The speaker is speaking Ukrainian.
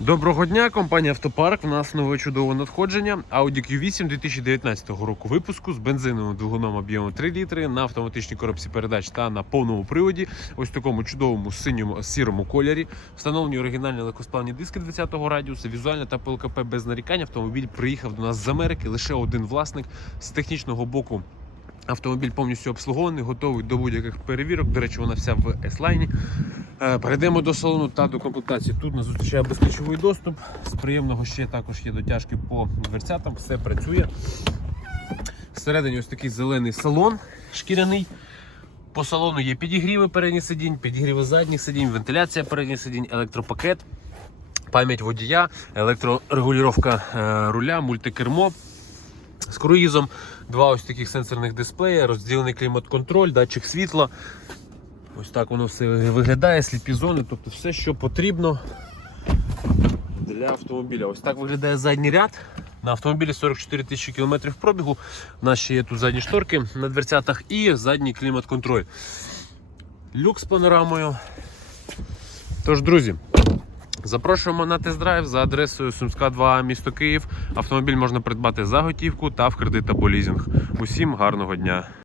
Доброго дня, компанія Автопарк. У нас нове чудове надходження. Audi Q8 2019 року випуску з бензиновим двигуном об'ємом 3 літри на автоматичній коробці передач та на повному приводі. Ось в такому чудовому синьому сірому кольорі. Встановлені оригінальні легкосплавні диски 20-го радіусу, візуальна та ПЛКП без нарікань. Автомобіль приїхав до нас з Америки. Лише один власник з технічного боку. Автомобіль повністю обслугований, готовий до будь-яких перевірок. До речі, вона вся в S-Line. Е, Перейдемо до салону та до комплектації. Тут нас зустрічає безключовий доступ. З приємного ще також є дотяжки по дверцятам, все працює. Всередині ось такий зелений салон шкіряний. По салону є підігріви передніх сидінь, підігріви задніх сидінь, вентиляція передніх сидінь, електропакет, пам'ять водія, електрорегулювання е, руля, мультикермо з круїзом, два ось таких сенсорних дисплеї, розділений клімат-контроль, датчик світла. Ось так воно все виглядає, сліпі зони, тобто все, що потрібно для автомобіля. Ось так виглядає задній ряд. На автомобілі 44 тисячі кілометрів пробігу. У нас ще є тут задні шторки на дверцятах і задній клімат-контроль. Люк з панорамою. Тож, друзі, Запрошуємо на тест-драйв за адресою Сумська 2, місто Київ. Автомобіль можна придбати за готівку та в кредит або лізинг. Усім гарного дня!